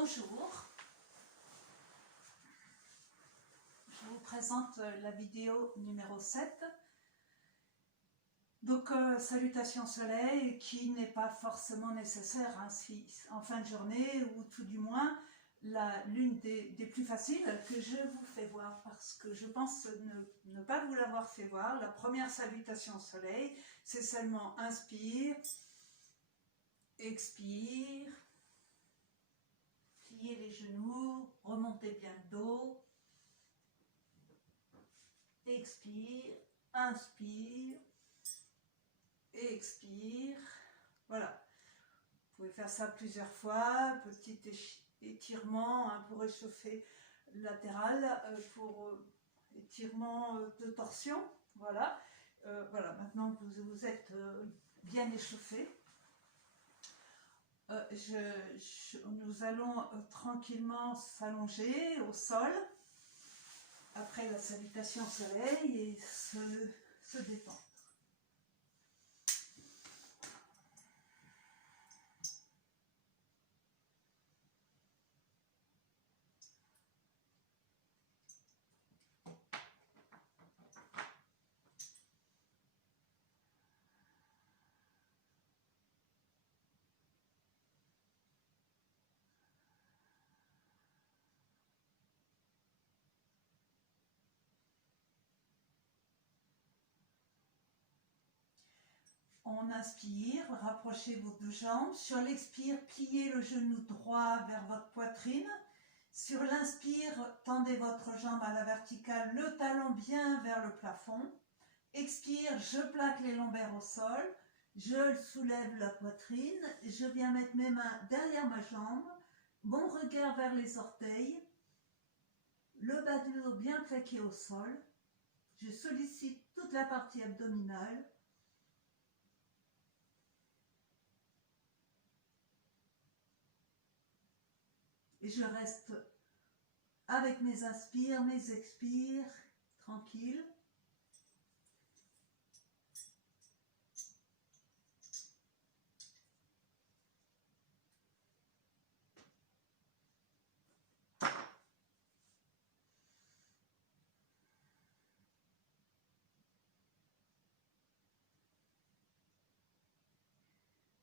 Bonjour, je vous présente la vidéo numéro 7. Donc, salutations soleil, qui n'est pas forcément nécessaire hein, si, en fin de journée, ou tout du moins l'une des plus faciles que je vous fais voir, parce que je pense ne pas vous l'avoir fait voir. La première salutation soleil, c'est seulement inspire, expire, pliez les genoux, remontez bien le dos, expire, inspire, expire, voilà. Vous pouvez faire ça plusieurs fois, petit étirement hein, pour réchauffer latéral, pour étirement de torsion, voilà. Voilà, maintenant que vous êtes bien échauffé, nous allons tranquillement s'allonger au sol après la salutation soleil et se détendre. On inspire, rapprochez vos deux jambes. Sur l'expire, pliez le genou droit vers votre poitrine. Sur l'inspire, tendez votre jambe à la verticale, le talon bien vers le plafond. Expire, je plaque les lombaires au sol. Je soulève la poitrine. Je viens mettre mes mains derrière ma jambe. Mon regard vers les orteils. Le bas du dos bien plaqué au sol. Je sollicite toute la partie abdominale. Et je reste avec mes inspires, mes expires, tranquille.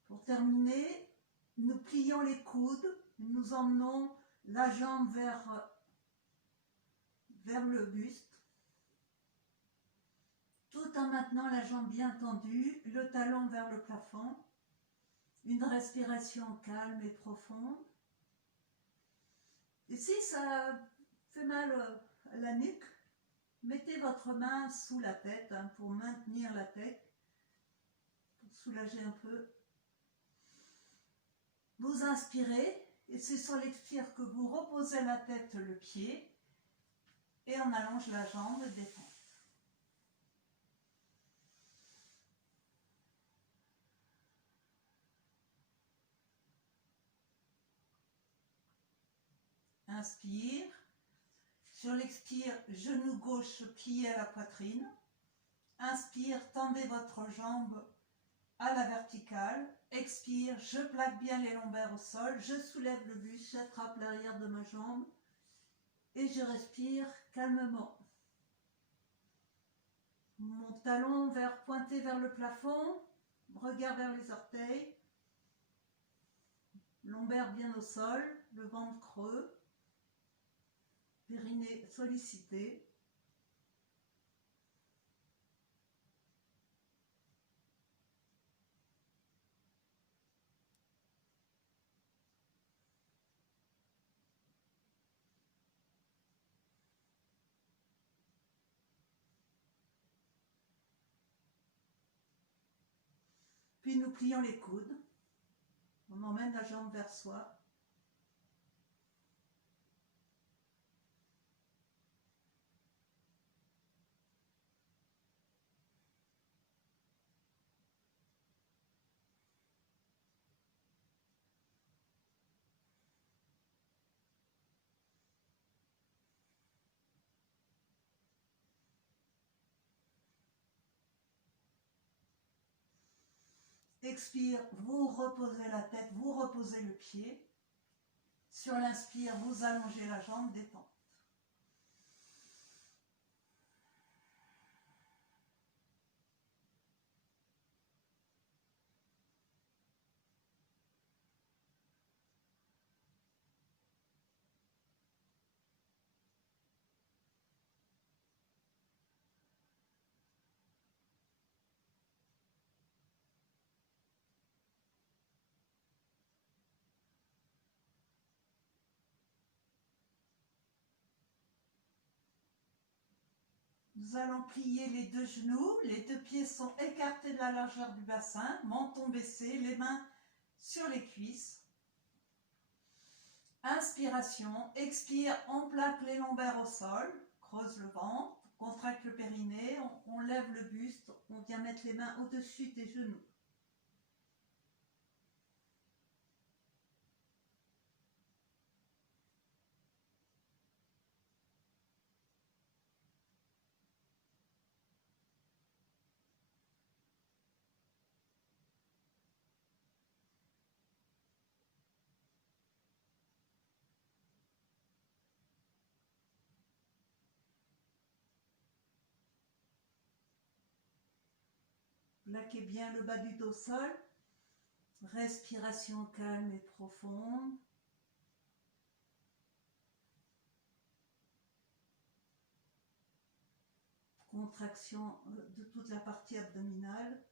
Pour terminer, nous plions les coudes, nous emmenons la jambe vers le buste, tout en maintenant la jambe bien tendue, le talon vers le plafond. Une respiration calme et profonde. Et si ça fait mal à la nuque, mettez votre main sous la tête hein, pour maintenir la tête, pour soulager un peu. Vous inspirez et c'est sur l'expire que vous reposez la tête, le pied et on allonge la jambe, détente. Inspire. Sur l'expire, genou gauche plié à la poitrine. Inspire, tendez votre jambe à la verticale. Expire, je plaque bien les lombaires au sol. Je soulève le buste, j'attrape l'arrière de ma jambe. Et je respire calmement. Mon talon pointé vers le plafond. Regard vers les orteils. Lombaire bien au sol. Le ventre creux. Périnée sollicité. Puis nous plions les coudes. On emmène la jambe vers soi. Expire, vous reposez la tête, vous reposez le pied. Sur l'inspire, vous allongez la jambe, détente. Nous allons plier les deux genoux, les deux pieds sont écartés de la largeur du bassin, menton baissé, les mains sur les cuisses. Inspiration, expire, on plaque les lombaires au sol, creuse le ventre, contracte le périnée, on lève le buste, on vient mettre les mains au-dessus des genoux. Plaquez bien le bas du dos au sol. Respiration calme et profonde. Contraction de toute la partie abdominale.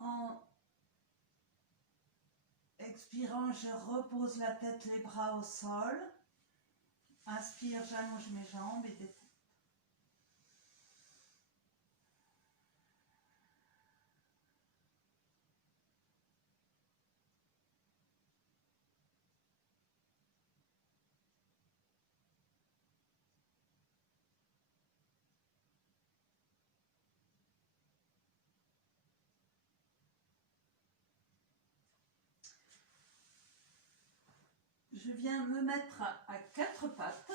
En expirant, je repose la tête, les bras au sol. Inspire, j'allonge mes jambes et détends. Je viens me mettre à quatre pattes,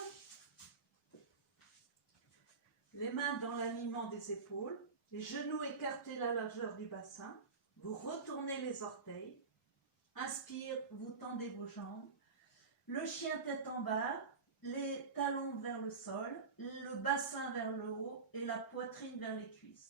les mains dans l'alignement des épaules, les genoux écartés la largeur du bassin. Vous retournez les orteils. Inspire, vous tendez vos jambes. Le chien tête en bas, les talons vers le sol, le bassin vers le haut et la poitrine vers les cuisses.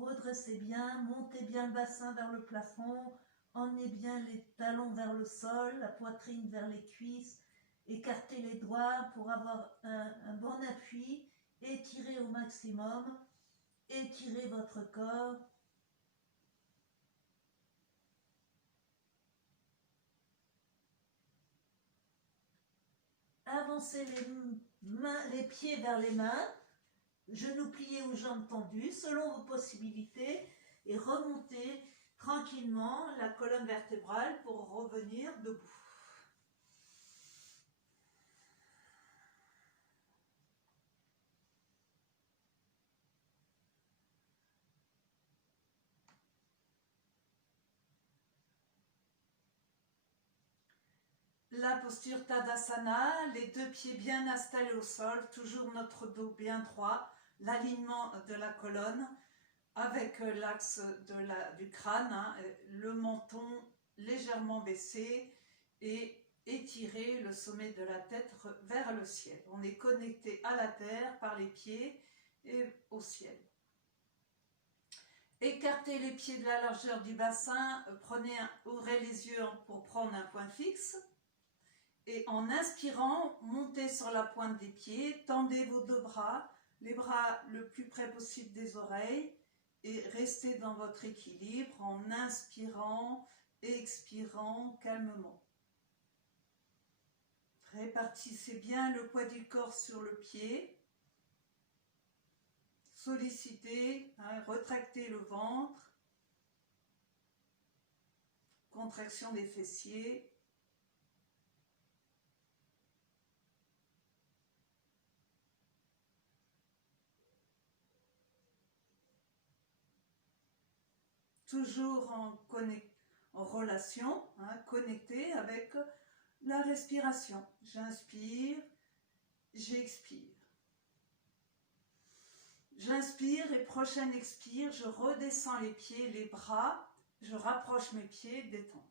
Redressez bien, montez bien le bassin vers le plafond, emmenez bien les talons vers le sol, la poitrine vers les cuisses, écartez les doigts pour avoir un bon appui, étirez au maximum, étirez votre corps. Avancez les pieds vers les mains, genoux pliés ou jambes tendues, selon vos possibilités, et remontez tranquillement la colonne vertébrale pour revenir debout. La posture Tadasana, les deux pieds bien installés au sol, toujours notre dos bien droit, l'alignement de la colonne avec l'axe du crâne, hein, le menton légèrement baissé et étirer le sommet de la tête vers le ciel. On est connecté à la terre par les pieds et au ciel. Écartez les pieds de la largeur du bassin, ouvrez les yeux pour prendre un point fixe. Et en inspirant, montez sur la pointe des pieds, tendez vos deux bras, les bras le plus près possible des oreilles et restez dans votre équilibre en inspirant et expirant calmement. Répartissez bien le poids du corps sur le pied. Sollicitez, hein, retractez le ventre. Contraction des fessiers. Toujours en relation, hein, connecté avec la respiration. J'inspire, j'expire. J'inspire et prochaine expire, je redescends les pieds, les bras, je rapproche mes pieds, détente.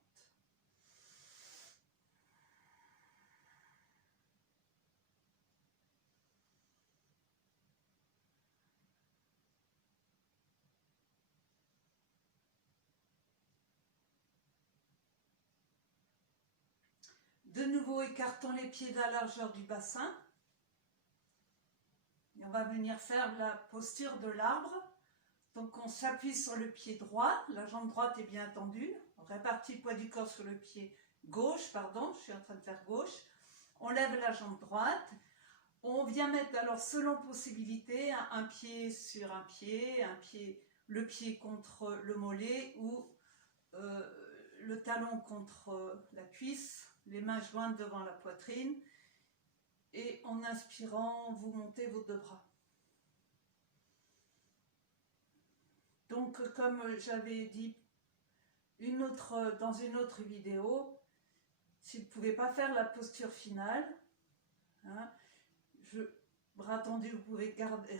De nouveau, écartons les pieds de la largeur du bassin. Et on va venir faire la posture de l'arbre. Donc on s'appuie sur le pied droit, la jambe droite est bien tendue. On répartit le poids du corps sur le pied gauche, pardon, je suis en train de faire gauche. On lève la jambe droite. On vient mettre, alors selon possibilité, un pied sur un pied, le pied contre le mollet ou le talon contre la cuisse, les mains jointes devant la poitrine. Et en inspirant, vous montez vos deux bras. Donc, comme j'avais dit dans une autre vidéo, si vous ne pouvez pas faire la posture finale, hein, bras tendus, vous pouvez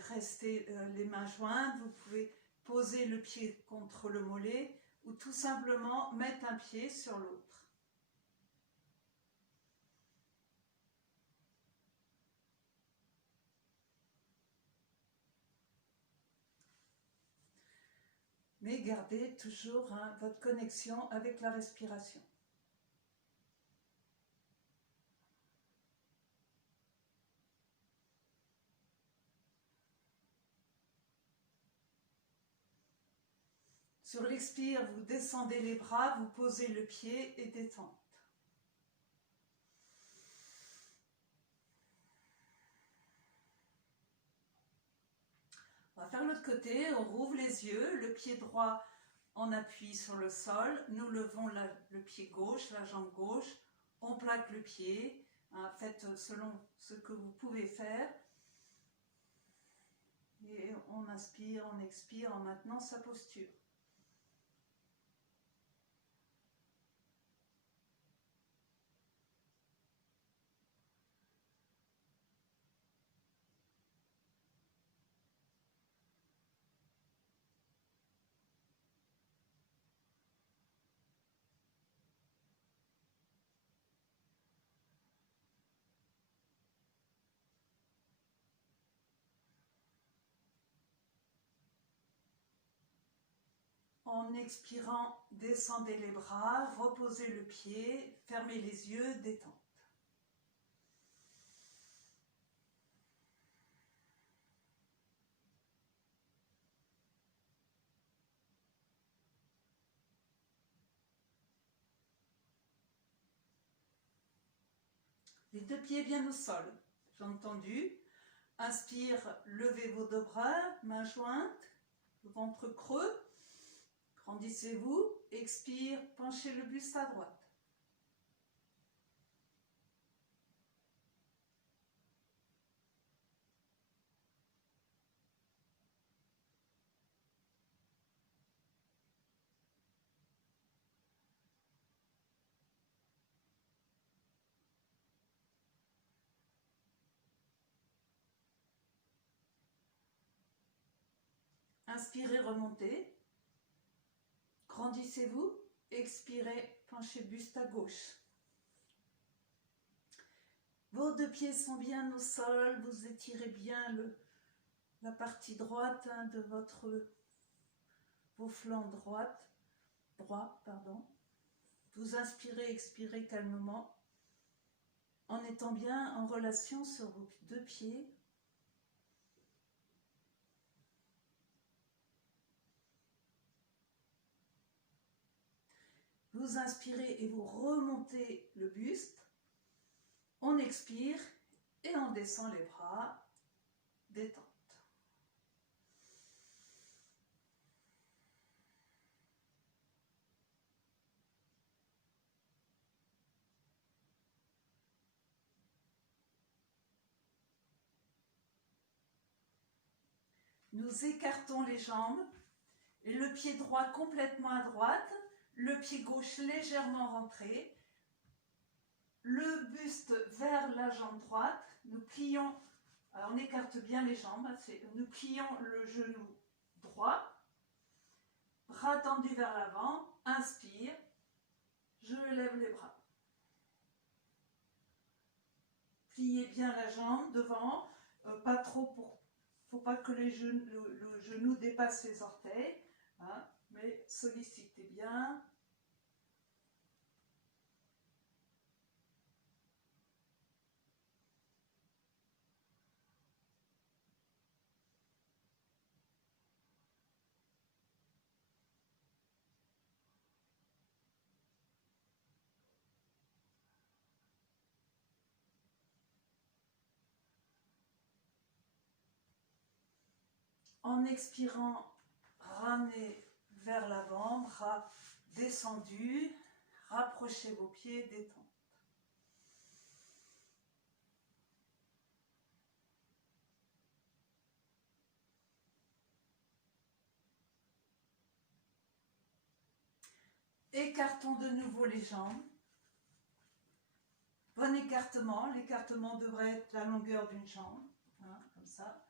rester les mains jointes, vous pouvez poser le pied contre le mollet ou tout simplement mettre un pied sur l'autre. Mais gardez toujours votre connexion avec la respiration. Sur l'expire, vous descendez les bras, vous posez le pied et détente. On va faire l'autre côté, on rouvre les yeux, le pied droit en appui sur le sol, nous levons le pied gauche, la jambe gauche, on plaque le pied, hein, faites selon ce que vous pouvez faire. Et on inspire, on expire en maintenant sa posture. En expirant, descendez les bras, reposez le pied, fermez les yeux, détente. Les deux pieds bien au sol, jambes tendues. Inspire, levez vos deux bras, mains jointes, le ventre creux. Grandissez-vous, expire, penchez le buste à droite. Inspirez, remontez. Grandissez-vous, expirez, penchez buste à gauche. Vos deux pieds sont bien au sol, vous étirez bien la partie droite de vos flancs droits. Vous inspirez, expirez calmement en étant bien en relation sur vos deux pieds. Vous inspirez et vous remontez le buste. On expire et on descend les bras, détente. Nous écartons les jambes, et le pied droit complètement à droite, le pied gauche légèrement rentré, le buste vers la jambe droite, nous plions, alors on écarte bien les jambes, nous plions le genou droit, bras tendus vers l'avant, inspire, je lève les bras. Pliez bien la jambe devant, pas trop pour, faut pas que le genou dépasse les orteils, hein, mais sollicitez bien. En expirant, ramenez vers l'avant, bras descendus, rapprochez vos pieds, détente. Écartons de nouveau les jambes. Bon écartement, l'écartement devrait être la longueur d'une jambe, hein, comme ça.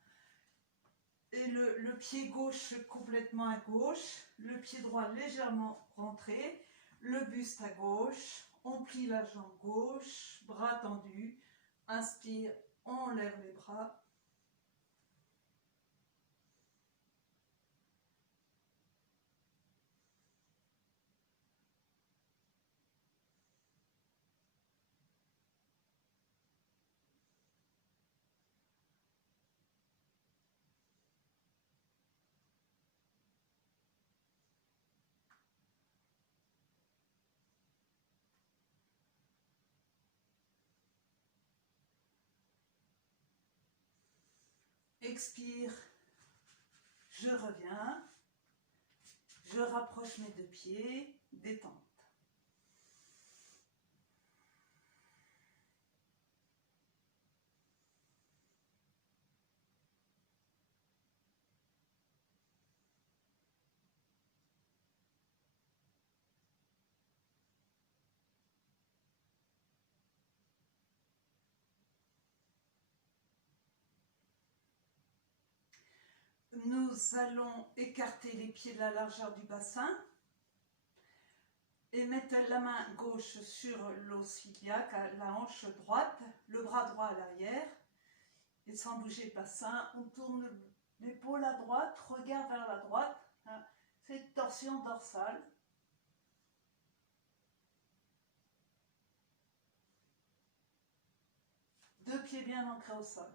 Et le pied gauche complètement à gauche, le pied droit légèrement rentré, le buste à gauche, on plie la jambe gauche, bras tendus, inspire, on lève les bras. Expire, je reviens, je rapproche mes deux pieds, détente. Nous allons écarter les pieds de la largeur du bassin et mettre la main gauche sur l'os iliaque, la hanche droite, le bras droit à l'arrière. Et sans bouger le bassin, on tourne l'épaule à droite, regard vers la droite, hein, fait torsion dorsale. Deux pieds bien ancrés au sol.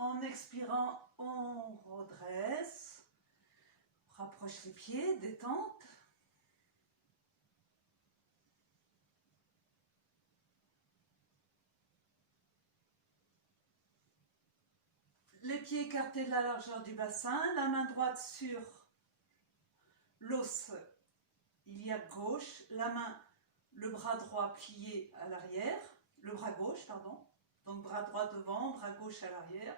En expirant, on redresse, rapproche les pieds, détente. Les pieds écartés de la largeur du bassin, la main droite sur l'os iliaque gauche, le bras droit plié à l'arrière, le bras gauche, pardon, donc bras droit devant, bras gauche à l'arrière,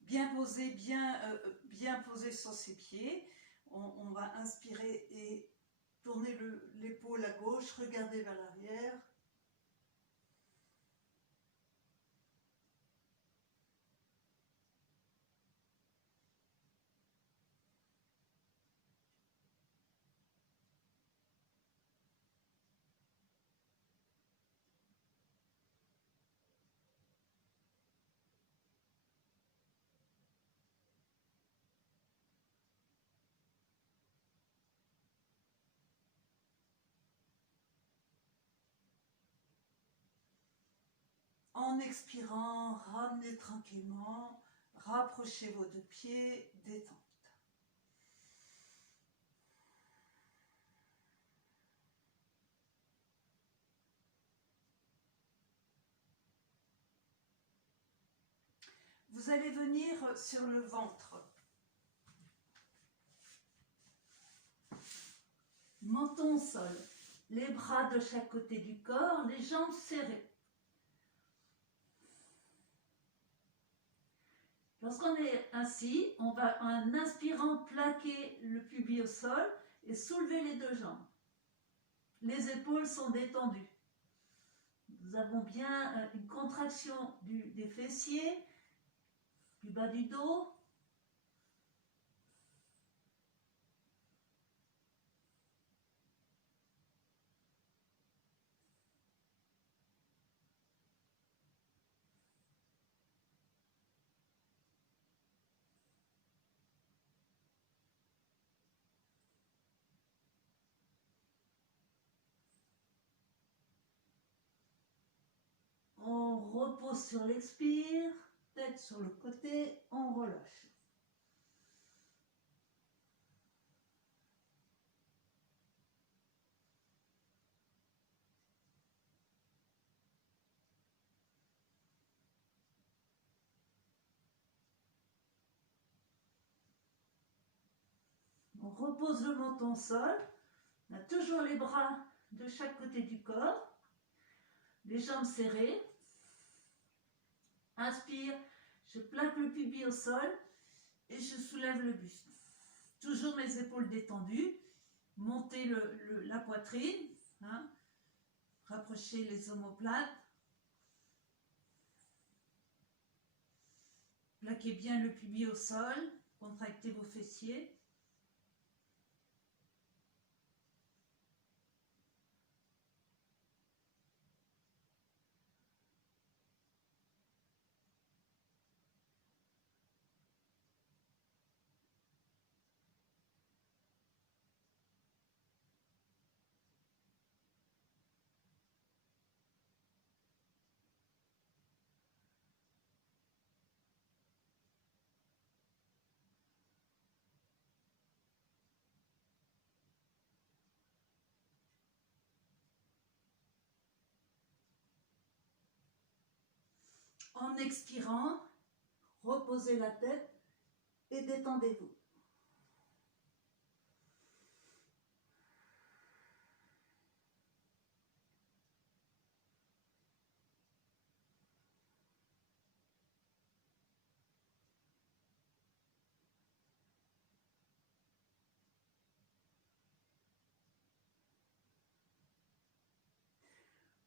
bien posé sur ses pieds. On va inspirer et tourner l'épaule à gauche, regarder vers l'arrière. En expirant, ramenez tranquillement, rapprochez vos deux pieds, détente. Vous allez venir sur le ventre. Menton au sol. Les bras de chaque côté du corps, les jambes serrées. Lorsqu'on est assis, on va en inspirant plaquer le pubis au sol et soulever les deux jambes. Les épaules sont détendues. Nous avons bien une contraction des fessiers, du bas du dos. On repose sur l'expire, tête sur le côté, on relâche. On repose le menton au sol. On a toujours les bras de chaque côté du corps. Les jambes serrées. Inspire, je plaque le pubis au sol et je soulève le buste. Toujours mes épaules détendues. Montez la poitrine. Hein. Rapprochez les omoplates. Plaquez bien le pubis au sol. Contractez vos fessiers. En expirant, reposez la tête et détendez-vous.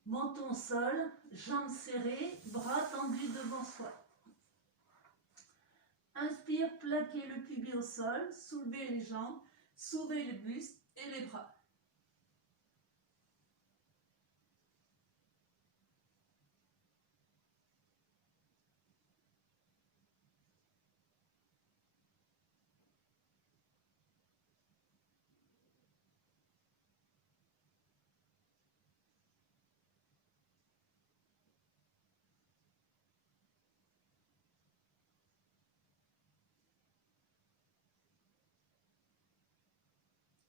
Menton au sol, jambes serrées, bras tendus devant soi. Inspire, plaquez le pubis au sol, soulevez les jambes, soulevez le buste et les bras.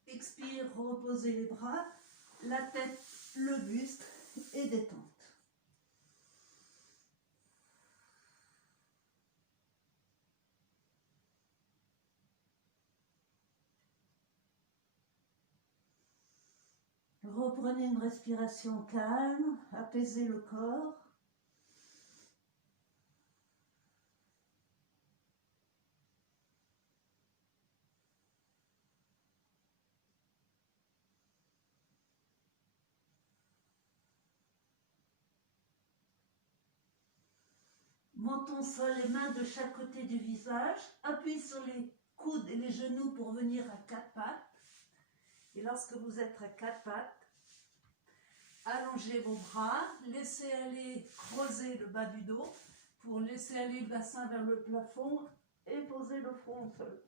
Expire, reposez les bras, la tête, le buste et détente. Reprenez une respiration calme, apaisez le corps. Menton sol, les mains de chaque côté du visage. Appuyez sur les coudes et les genoux pour venir à quatre pattes. Et lorsque vous êtes à quatre pattes, allongez vos bras, laissez aller, creuser le bas du dos pour laisser aller le bassin vers le plafond et poser le front au sol.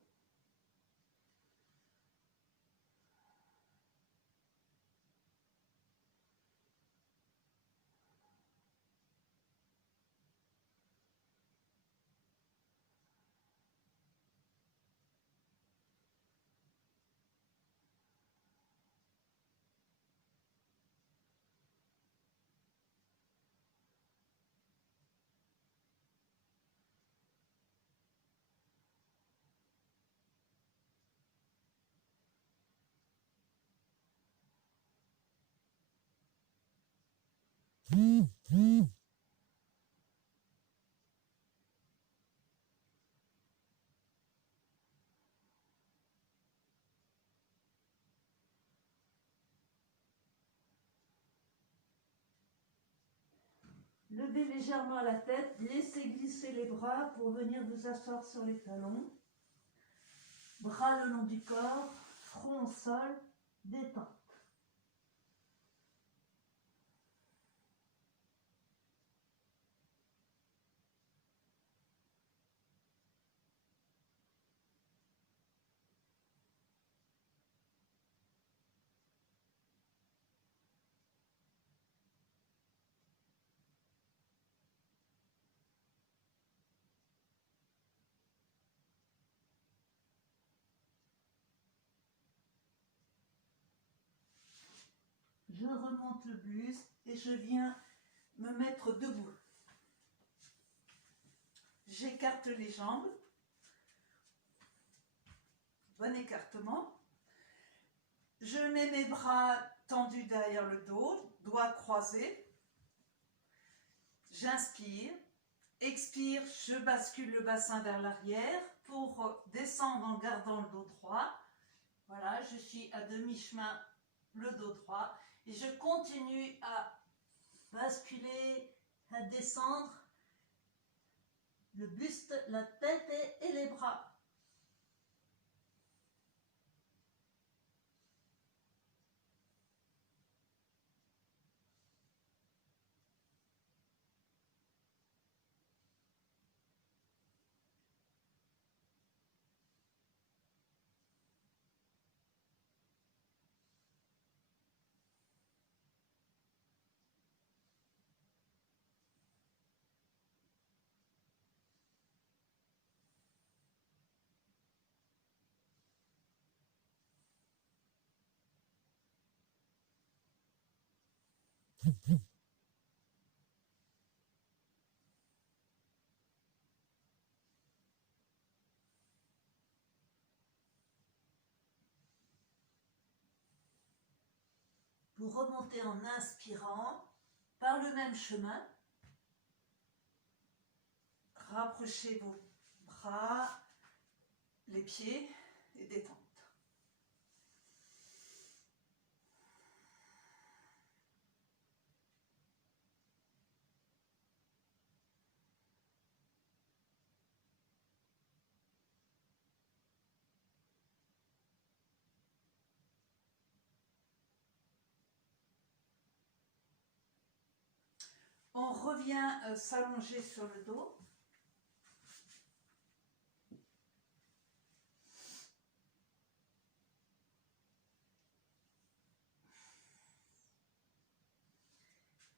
Levez légèrement la tête, laissez glisser les bras pour venir vous asseoir sur les talons. Bras le long du corps, front au sol, détente. Je remonte le buste et je viens me mettre debout. J'écarte les jambes. Bon écartement. Je mets mes bras tendus derrière le dos, doigts croisés. J'inspire. Expire, je bascule le bassin vers l'arrière pour descendre en gardant le dos droit. Voilà, je suis à demi-chemin, le dos droit. Et je continue à basculer, à descendre le buste, la tête et les bras. Vous remontez en inspirant par le même chemin. Rapprochez vos bras, les pieds et détente. On revient s'allonger sur le dos.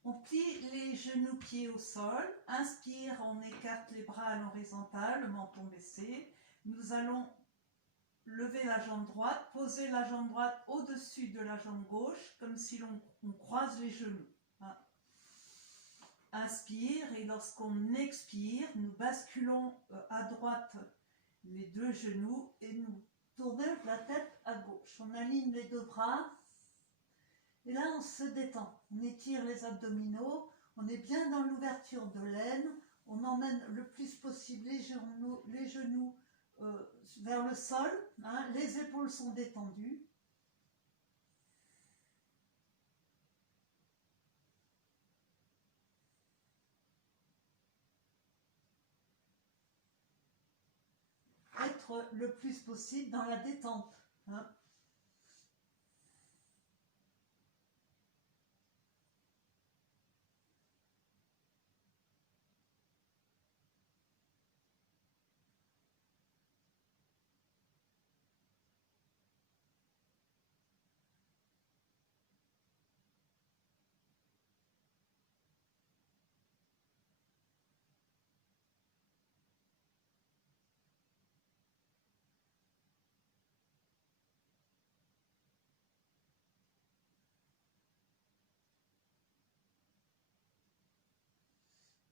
On plie les genoux pieds au sol. Inspire, on écarte les bras à l'horizontale, le menton baissé. Nous allons lever la jambe droite, poser la jambe droite au-dessus de la jambe gauche, comme si on croise les genoux. Inspire et lorsqu'on expire, nous basculons à droite les deux genoux et nous tournons la tête à gauche. On aligne les deux bras et là on se détend. On étire les abdominaux, on est bien dans l'ouverture de l'aine, on emmène le plus possible les genoux vers le sol, les épaules sont détendues. Être le plus possible dans la détente.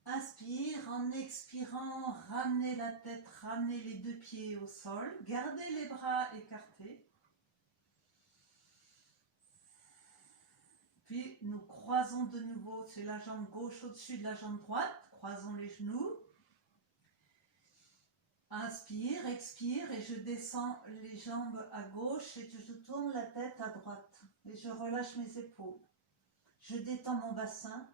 Inspire, en expirant, ramenez la tête, ramenez les deux pieds au sol, gardez les bras écartés. Puis Puis nous croisons de nouveau, c'est la jambe gauche au-dessus de la jambe droite, croisons les genoux. Inspire, expire et je descends les jambes à gauche et je tourne la tête à droite. Et je relâche mes épaules. Je détends mon bassin.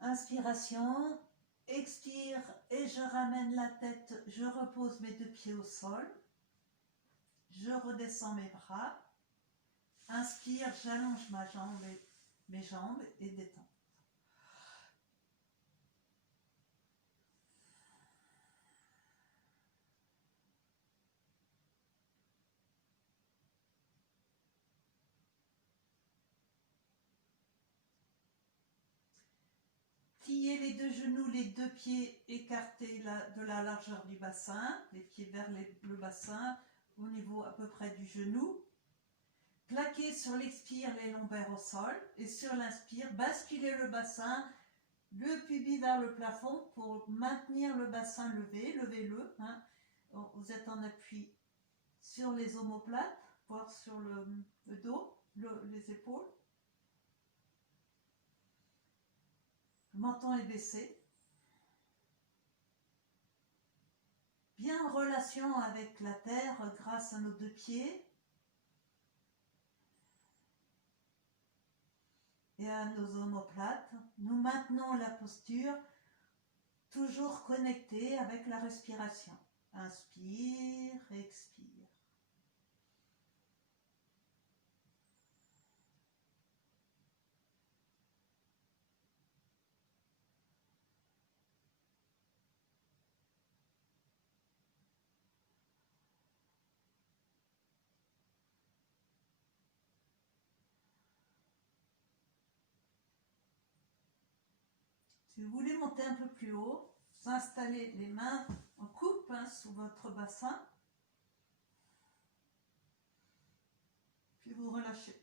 Inspiration, expire et je ramène la tête, je repose mes deux pieds au sol. Je redescends mes bras. Inspire, j'allonge mes jambes et détends. Pliez les deux genoux, les deux pieds écartés de la largeur du bassin, les pieds vers le bassin, au niveau à peu près du genou. Plaquez sur l'expire les lombaires au sol et sur l'inspire, basculez le bassin, le pubis vers le plafond pour maintenir le bassin levé, levez-le. Hein. Vous êtes en appui sur les omoplates, voire sur le dos, les épaules. Le menton est baissé. Bien en relation avec la terre grâce à nos deux pieds et à nos omoplates. Nous maintenons la posture toujours connectée avec la respiration. Inspire, expire. Si vous voulez monter un peu plus haut, vous installez les mains en coupe sous votre bassin, puis vous relâchez.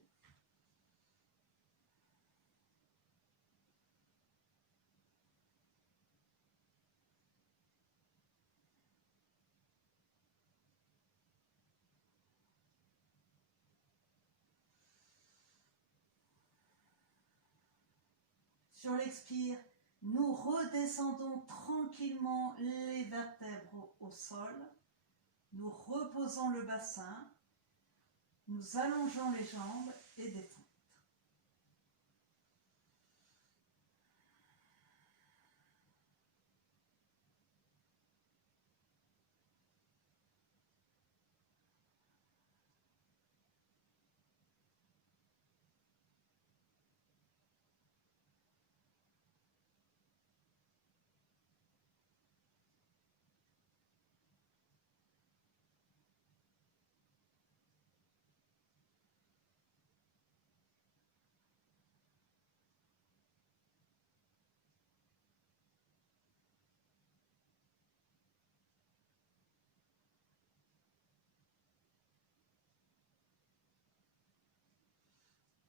Sur l'expire, nous redescendons tranquillement les vertèbres au sol. Nous reposons le bassin. Nous allongeons les jambes et détendons.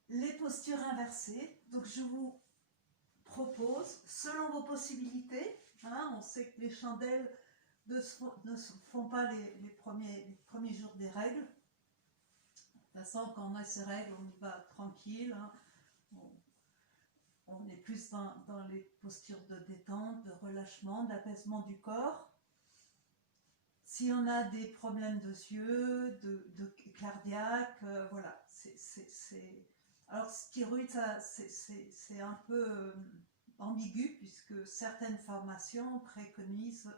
Les postures inversées, donc je vous propose, selon vos possibilités, on sait que les chandelles ne se font pas les premiers jours des règles. De toute façon, quand on a ces règles, on y va tranquille. On est plus dans les postures de détente, de relâchement, d'apaisement du corps. Si on a des problèmes de yeux, de cardiaque, voilà, Alors, stéroïde, c'est un peu ambigu puisque certaines formations préconisent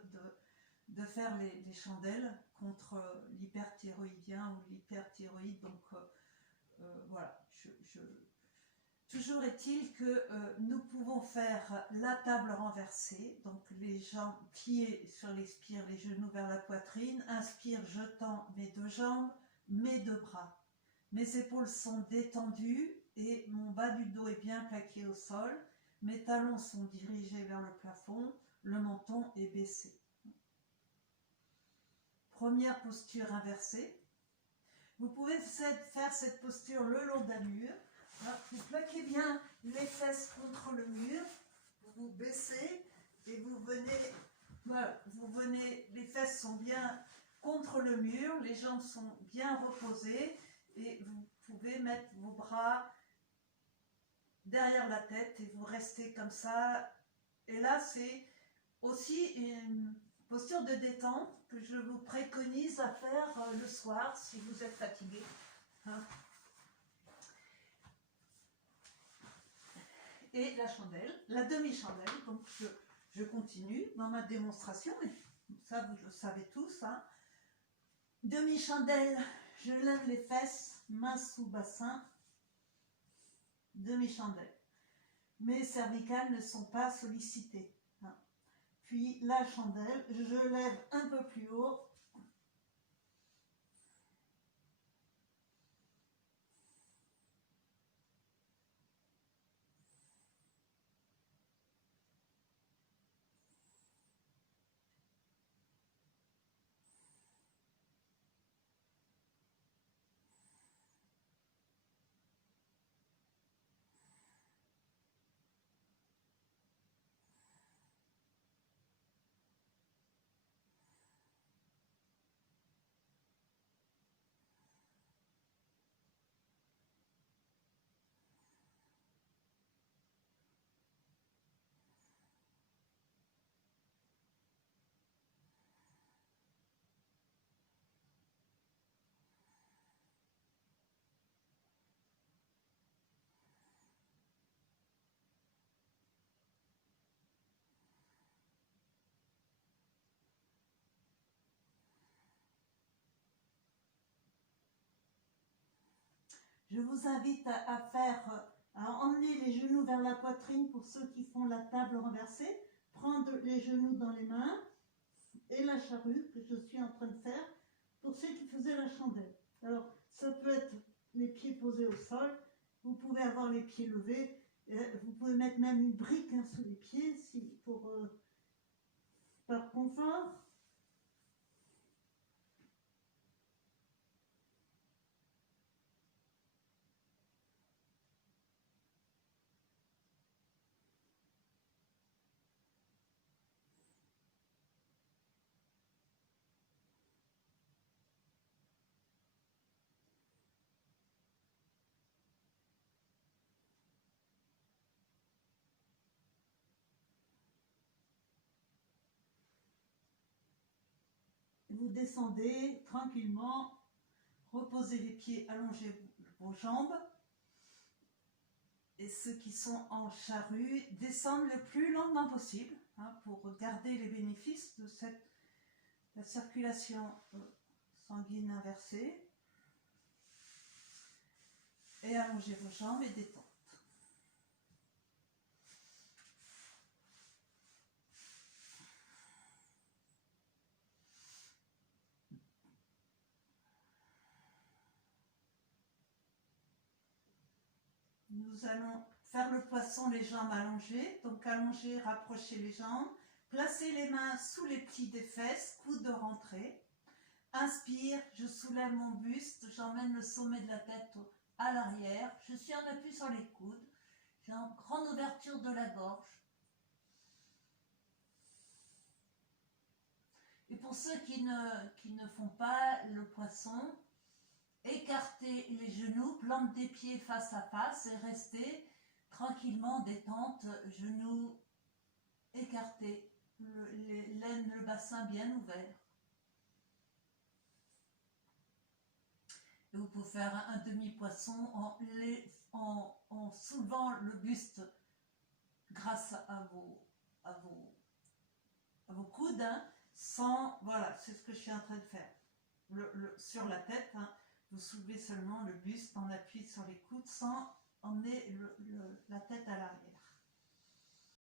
de faire les chandelles contre l'hyperthyroïdien ou l'hyperthyroïde. Donc voilà, toujours est-il que nous pouvons faire la table renversée, donc les jambes, pieds sur l'expire, les genoux vers la poitrine, inspire, je tends mes deux jambes, mes deux bras. Mes épaules sont détendues et mon bas du dos est bien plaqué au sol. Mes talons sont dirigés vers le plafond, le menton est baissé. Première posture inversée. Vous pouvez faire cette posture le long d'un mur. Vous plaquez bien les fesses contre le mur, vous vous baissez et vous venez, voilà, les fesses sont bien contre le mur, les jambes sont bien reposées et vous pouvez mettre vos bras derrière la tête et vous restez comme ça. Et là, c'est aussi une posture de détente que je vous préconise à faire le soir si vous êtes fatigué. Et la chandelle, la demi-chandelle, donc je continue dans ma démonstration, mais ça vous le savez tous. Demi-chandelle, je lève les fesses, main sous bassin, demi-chandelle. Mes cervicales ne sont pas sollicitées. Puis la chandelle, je lève un peu plus haut. Je vous invite à emmener les genoux vers la poitrine pour ceux qui font la table renversée, prendre les genoux dans les mains et la charrue que je suis en train de faire pour ceux qui faisaient la chandelle. Alors, ça peut être les pieds posés au sol, vous pouvez avoir les pieds levés, vous pouvez mettre même une brique sous les pieds par confort. Vous descendez tranquillement, reposez les pieds, allongez vos jambes. Et ceux qui sont en charrue descendent le plus lentement possible pour garder les bénéfices de la circulation sanguine inversée. Et allongez vos jambes et détente. Nous allons faire le poisson, les jambes allongées. Donc allongez, rapprochez les jambes. Placez les mains sous les plis des fesses, coude de rentrée. Inspire, je soulève mon buste, j'emmène le sommet de la tête à l'arrière. Je suis en appui sur les coudes. J'ai une grande ouverture de la gorge. Et pour ceux qui ne font pas le poisson, écartez les genoux, plante des pieds face à face et restez tranquillement détente, genoux écartés, le bassin bien ouvert. Et vous pouvez faire un demi-poisson en soulevant le buste grâce à vos coudes. sans, voilà, c'est ce que je suis en train de faire. Sur la tête, hein, vous soulevez seulement le buste en appui sur les coudes sans emmener la tête à l'arrière.